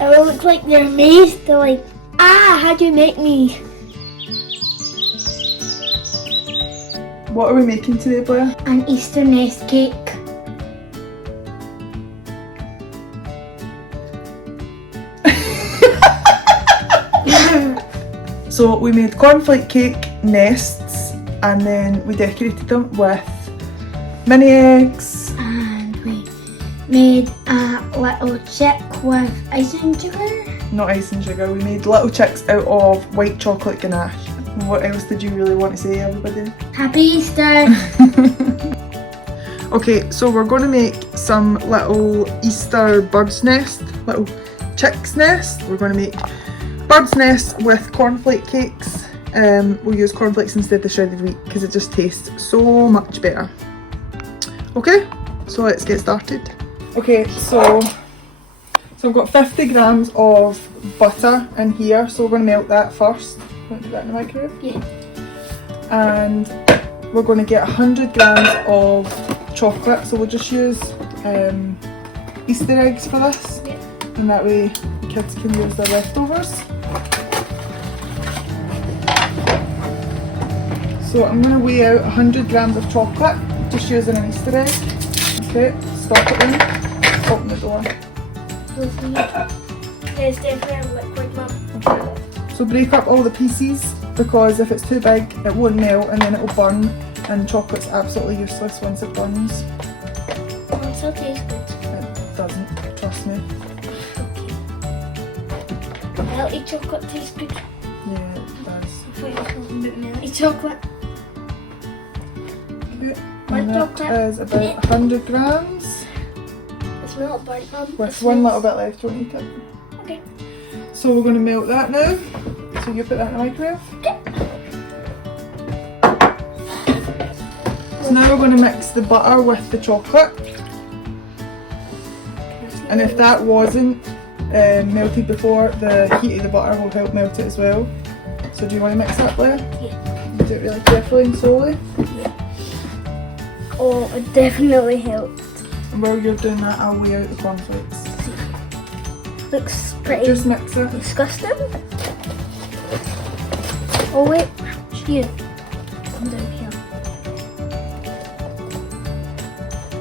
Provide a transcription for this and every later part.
It looks like they're amazed. They're like, ah, how'd you make me? What are we making today, Blair? An Easter nest cake. So we made cornflake cake nests and then we decorated them with mini eggs. And we made a little chick with icing sugar. Not icing sugar, we made little chicks out of white chocolate ganache. What else did you really want to say, everybody? Happy Easter! Okay, so we're going to make some little Easter bird's nest, little chick's nest. We're going to make bird's nest with cornflake cakes. We'll use cornflakes instead of the shredded wheat because it just tastes so much better. Okay, so let's get started. Okay, so I've got 50 grams of butter in here, so we're going to melt that first. Want to do that in the microwave? Yeah. And we're going to get 100 grams of chocolate, so we'll just use Easter eggs for this. Yeah. And that way kids can use their leftovers. So I'm going to weigh out 100 grams of chocolate, just using an Easter egg. Okay, stop it in, open the door. It's definitely liquid, Mum. Okay. So break up all the pieces because if it's too big it won't melt and then it will burn, and chocolate's absolutely useless once it burns. It still tastes good. It doesn't, trust me. Okay. Melty chocolate tastes good. Yeah, it does. I thought you were talking about melty chocolate. Okay. White And that chocolate. is about 100 grams. It's not burnt, Mum. With one little bit left, don't eat it. Okay. So we're going to melt that now. So you put that in the microwave. Okay. So now we're going to mix the butter with the chocolate. And if that wasn't melted before, the heat of the butter will help melt it as well. So do you want to mix that, Blair? Yeah. Do it really carefully and slowly. Yeah. Oh, it definitely helped. And while you're doing that, I'll weigh out the cornflakes. Looks pretty Just mix it. disgusting. Oh wait, here. Come down here.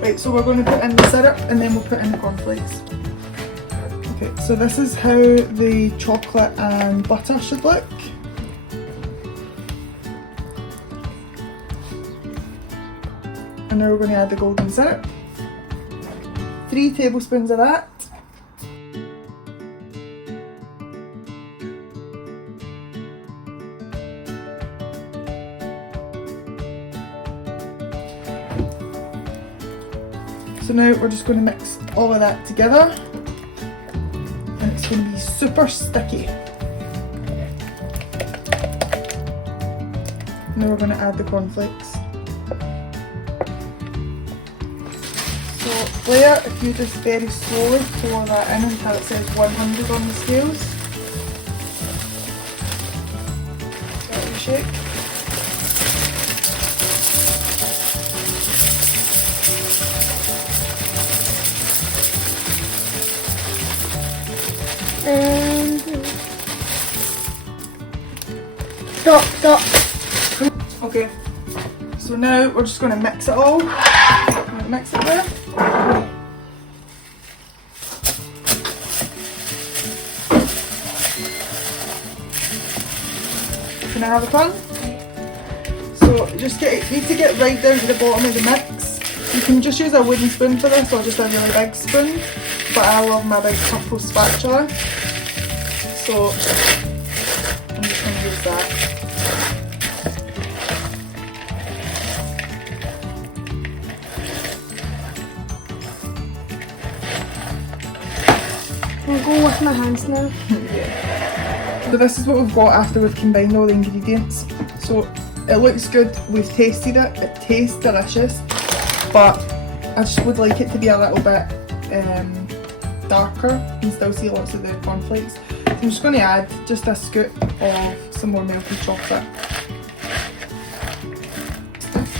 Right, so we're going to put in the syrup and then we'll put in the cornflakes. Okay, so this is how the chocolate and butter should look. And now we're going to add the golden syrup. 3 tablespoons of that. So now we're just going to mix all of that together and it's going to be super sticky. Now we're going to add the cornflakes. So Blair, if you just very slowly pour that in until it says 100 on the scales. Give it a shake. And stop. Okay, so now we're just going to mix it all. Mix it there. Can I have a pan? So just need to get right down to the bottom of the mix. You can just use a wooden spoon for this or just a really big spoon, but I love my big purple spatula, so I'm just going to use that. I'll go with my hands now. Yeah. So this is what we've got after we've combined all the ingredients. So it looks good, we've tasted it, it tastes delicious, but I just would like it to be a little bit darker and still see lots of the cornflakes. So I'm just going to add just a scoop of some more melted chocolate.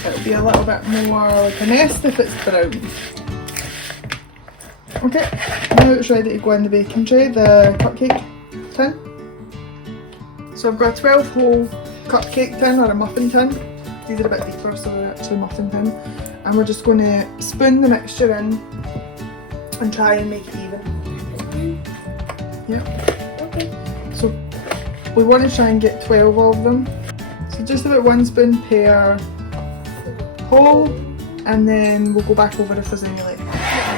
It'll be a little bit more like a nest if it's brown. Okay, now it's ready to go in the baking tray, the cupcake tin. So I've got a 12 hole cupcake tin or a muffin tin. These are a bit deeper, so they're actually muffin tin. And we're just going to spoon the mixture in and try and make it even. Yeah. Okay. So we want to try and get 12 of them. So just about 1 spoon per hole, and then we'll go back over if there's any left.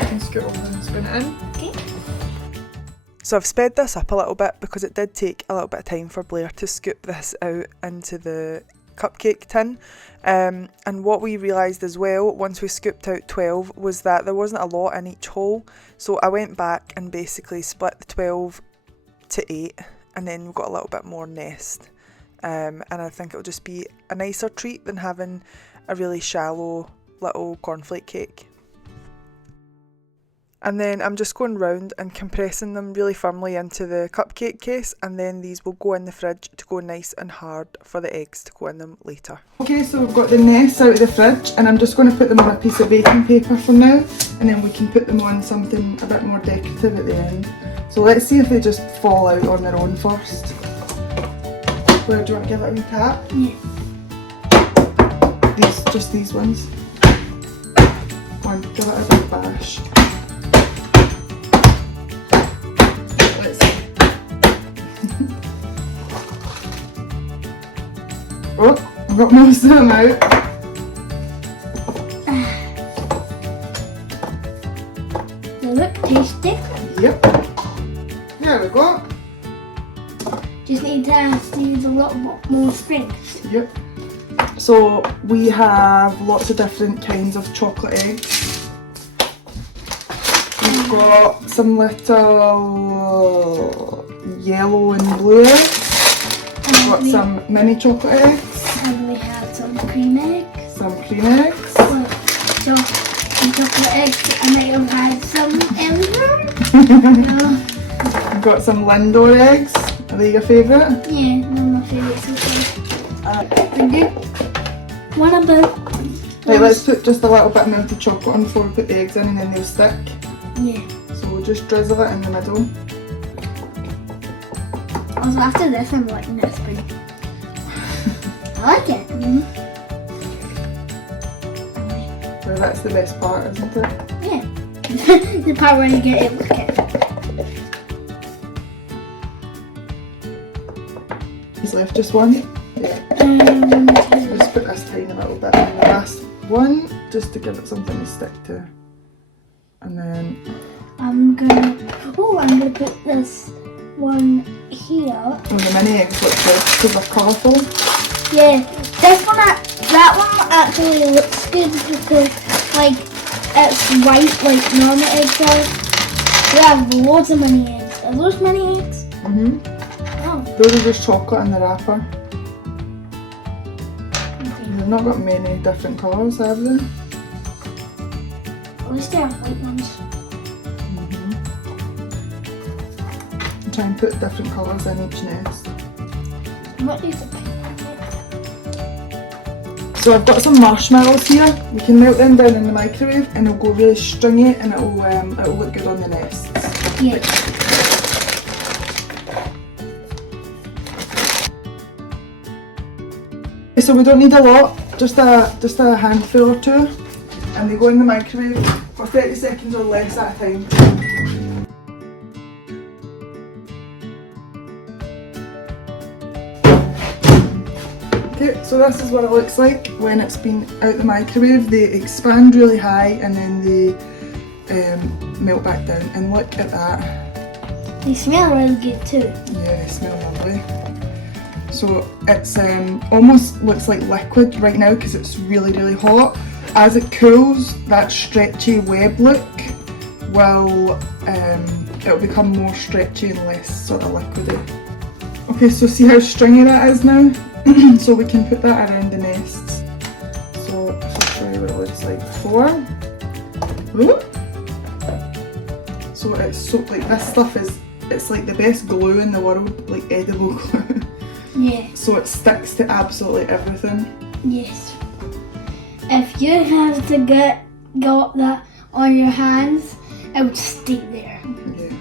You can scoot over and spoon it in. Okay. So I've sped this up a little bit because it did take a little bit of time for Blair to scoop this out into the cupcake tin. And what we realised as well, once we scooped out 12, was that there wasn't a lot in each hole. So I went back and basically split the 12 to 8, and then we've got a little bit more nest. And I think it'll just be a nicer treat than having a really shallow little cornflake cake. And then I'm just going round and compressing them really firmly into the cupcake case, and then these will go in the fridge to go nice and hard for the eggs to go in them later. Okay, so we've got the nests out of the fridge, and I'm just going to put them on a piece of baking paper for now, and then we can put them on something a bit more decorative at the end. So let's see if they just fall out on their own first. Where do you want to give it a wee tap? Yeah. Just these ones. Go on, give it a big bash. Let's see. Oh, I've got most of them out. They look tasty. Yep. There we go. Just need to use a little bit more strength. Yep. So we have lots of different kinds of chocolate eggs. We've got some little yellow and blue eggs. We've got some mini chocolate eggs. And we have some cream eggs. Some cream eggs. Some chocolate eggs. I might have had some earlier. We've got some Lindor eggs. Are they your favourite? Yeah, one of my favourites. Okay. What about? Right, let's put just a little bit of melted chocolate on before we put the eggs in, and then they'll stick. Yeah. So we'll just drizzle it in the middle. Also, after this, I'm liking this spoon. I like it. Well, that's the best part, isn't it? Yeah. The part where you get it. Look at it. He's left just one. Yeah. Just put this tiny little bit in the last one, just to give it something to stick to. And then I'm gonna put this one here. oh, the mini eggs look good because they're colourful. Yeah, that one actually looks good because like it's white like normal eggs are. We have loads of mini eggs. Are those mini eggs? Mhm. Oh. Those are just chocolate in the wrapper. Okay. They've not got many different colours, have they? At least they have white ones. Try and put different colours in each nest. What is the pink So I've got some marshmallows here. We can melt them down in the microwave, and it'll go really stringy, and it'll look good on the nests. Yeah. So we don't need a lot, just a handful or two, and they go in the microwave for 30 seconds or less at a time. Okay, so this is what it looks like when it's been out the microwave. They expand really high and then they melt back down, and look at that. They smell really good too. Yeah, they smell lovely. So it's almost looks like liquid right now because it's really, really hot. As it cools, that stretchy web look will it'll become more stretchy and less sort of liquidy. Okay, so see how stringy that is now? So we can put that around the nests. So I'll show you what it looks like before. Ooh. So it's so like this stuff it's like the best glue in the world, like edible glue. Yeah. So it sticks to absolutely everything. Yes. If you have to got that on your hands, it would stay there. Yeah.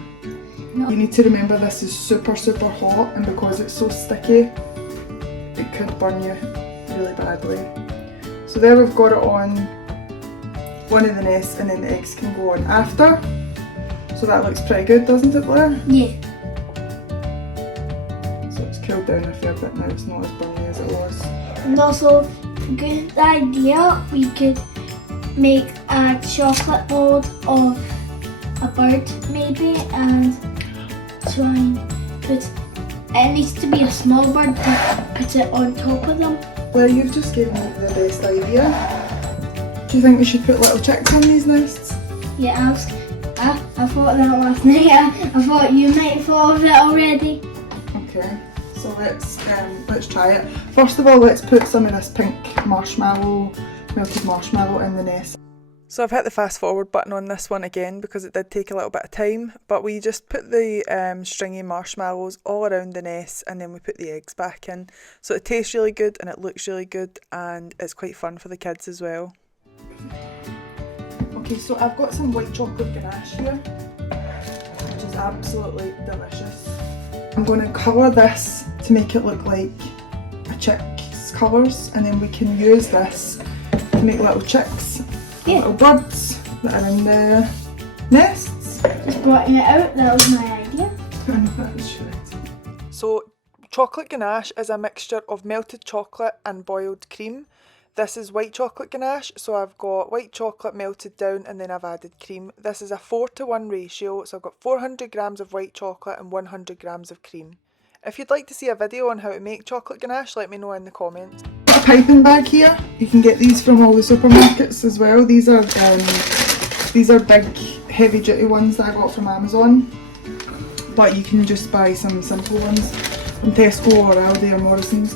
No. You need to remember this is super hot, and because it's so sticky, it could burn you really badly. So there we've got it on one of the nests, and then the eggs can go on after. So that looks pretty good, doesn't it, Blair? Yeah. So it's cooled down a fair bit now, it's not as burny as it was. And also, good idea, we could make a chocolate mold of a bird maybe, and try and put, it needs to be a small bird, but put it on top of them. Well, you've just given me the best idea. Do you think we should put little chicks on these nests? Yeah, I thought that last night. I thought you might have thought of it already. Okay, so let's try it. First of all, let's put some of this pink marshmallow, melted marshmallow in the nest. So I've hit the fast forward button on this one again because it did take a little bit of time, but we just put the stringy marshmallows all around the nest, and then we put the eggs back in. So it tastes really good and it looks really good, and it's quite fun for the kids as well. Okay, so I've got some white chocolate ganache here, which is absolutely delicious. I'm going to colour this to make it look like a chick's colours, and then we can use this to make little chicks, little birds that are in the nests. Just blotting it out, that was my idea. So chocolate ganache is a mixture of melted chocolate and boiled cream. This is white chocolate ganache, so I've got white chocolate melted down and then I've added cream. This is a 4:1 ratio, so I've got 400 grams of white chocolate and 100 grams of cream. If you'd like to see a video on how to make chocolate ganache, let me know in the comments. A piping bag here. You can get these from all the supermarkets as well. These are big, heavy duty ones that I got from Amazon, but you can just buy some simple ones from Tesco or Aldi or Morrison's.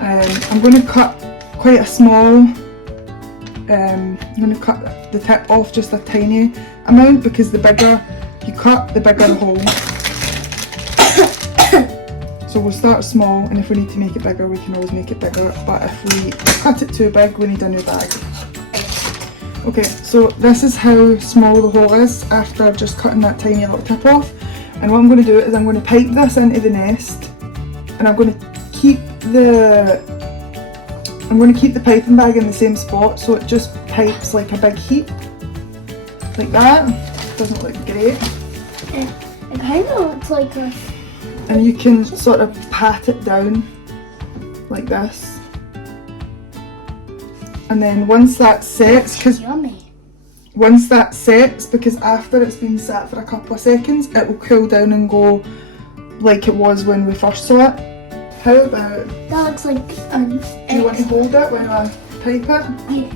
I'm going to cut quite a small, I'm going to cut the tip off just a tiny amount, because the bigger you cut, the bigger the hole. So we'll start small, and if we need to make it bigger, we can always make it bigger, but if we cut it too big, we need a new bag. Okay, so this is how small the hole is after just cutting that tiny little tip off. And what I'm going to do is I'm going to pipe this into the nest, and I'm going to keep the piping bag in the same spot, so it just pipes like a big heap, like that. Doesn't look great. It kind of looks like a... And you can sort of pat it down like this. And then once that sets, because after it's been sat for a couple of seconds, it will cool down and go like it was when we first saw it. How about... That looks like do you want to hold it when I pipe it? Yeah.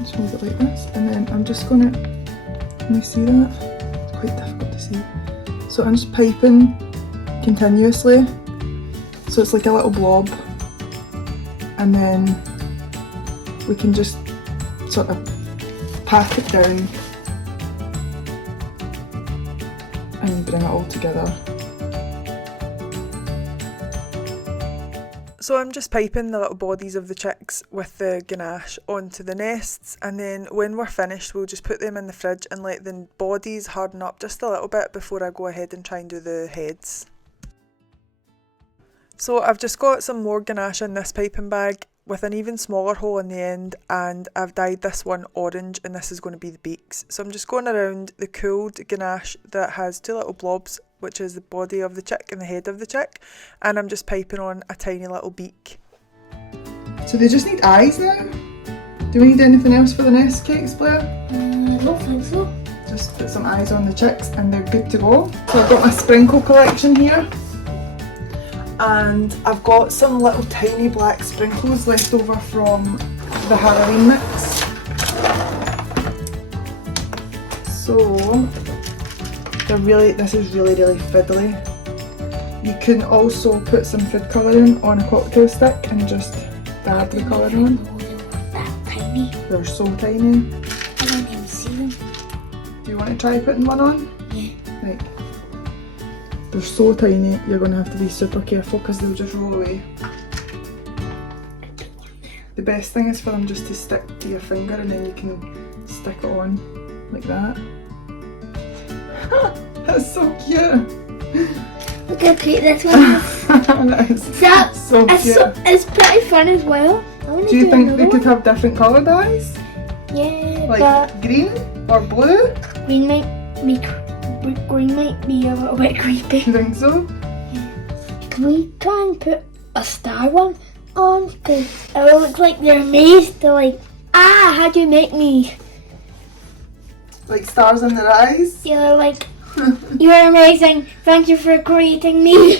Just hold it like this, and then I'm just going to... Can you see that? It's quite difficult to see. So I'm just piping continuously, so it's like a little blob, and then we can just sort of pat it down and bring it all together. So I'm just piping the little bodies of the chicks with the ganache onto the nests, and then when we're finished we'll just put them in the fridge and let the bodies harden up just a little bit before I go ahead and try and do the heads. So I've just got some more ganache in this piping bag with an even smaller hole in the end, and I've dyed this one orange, and this is going to be the beaks. So I'm just going around the cooled ganache that has two little blobs, which is the body of the chick and the head of the chick, and I'm just piping on a tiny little beak. So they just need eyes now? Do we need anything else for the nest cakes, Blair? I don't think so. Just put some eyes on the chicks and they're good to go. So I've got my sprinkle collection here, and I've got some little tiny black sprinkles left over from the Halloween mix. So this is really fiddly. You can also put some food colouring on a cocktail stick and just dab the colour on. That tiny. They're so tiny. I don't even see them. Do you want to try putting one on? Yeah. Right. They're so tiny, you're going to have to be super careful because they'll just roll away. The best thing is for them just to stick to your finger and then you can stick it on like that. That's so cute. Look how cute this one is. That is so cute. It's pretty fun as well. Do you think they could have different coloured eyes? Yeah, Like but green or blue? green might be a little bit creepy. You think so? Can we try and put a star one on? Because it will look like they're amazed. They're like, how do you make me? Like stars in their eyes? Yeah, they're like, you're amazing. Thank you for creating me.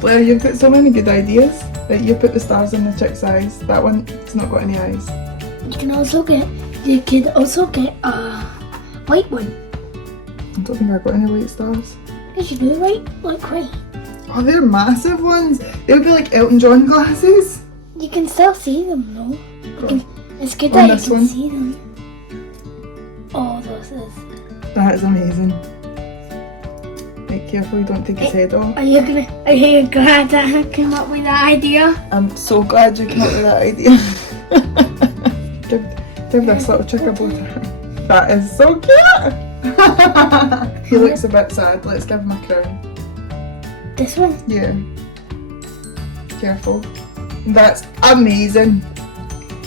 Blair, you put so many good ideas. Right, you put the stars in the chick's eyes. That one's not got any eyes. You could also get a white one. I don't think I've got any white stars. Yes, you do, right? Like white. Oh, they're massive ones. They would be like Elton John glasses. You can still see them, though. It's good On that you this can one? see them. Oh, this is. That is amazing. Right, careful you don't take his head off. Are you glad that I came up with that idea? I'm so glad you came up with that idea. give this little chick a butter. That is so cute! He looks a bit sad. Let's give him a crown. This one? Yeah. Careful. That's amazing.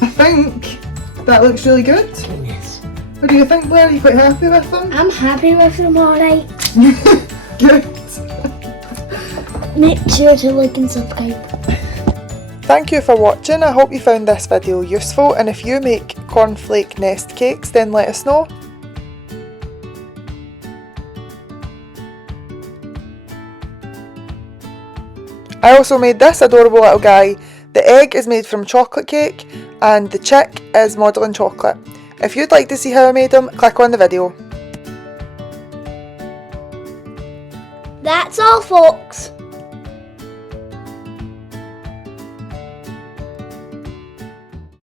I think that looks really good. Goodness. What do you think, Blair? Are you quite happy with them? I'm happy with them, alright. Good. Make sure to like and subscribe. Thank you for watching. I hope you found this video useful, and if you make cornflake nest cakes, then let us know. I also made this adorable little guy. The egg is made from chocolate cake and the chick is modelling chocolate. If you'd like to see how I made them, click on the video. That's all, folks.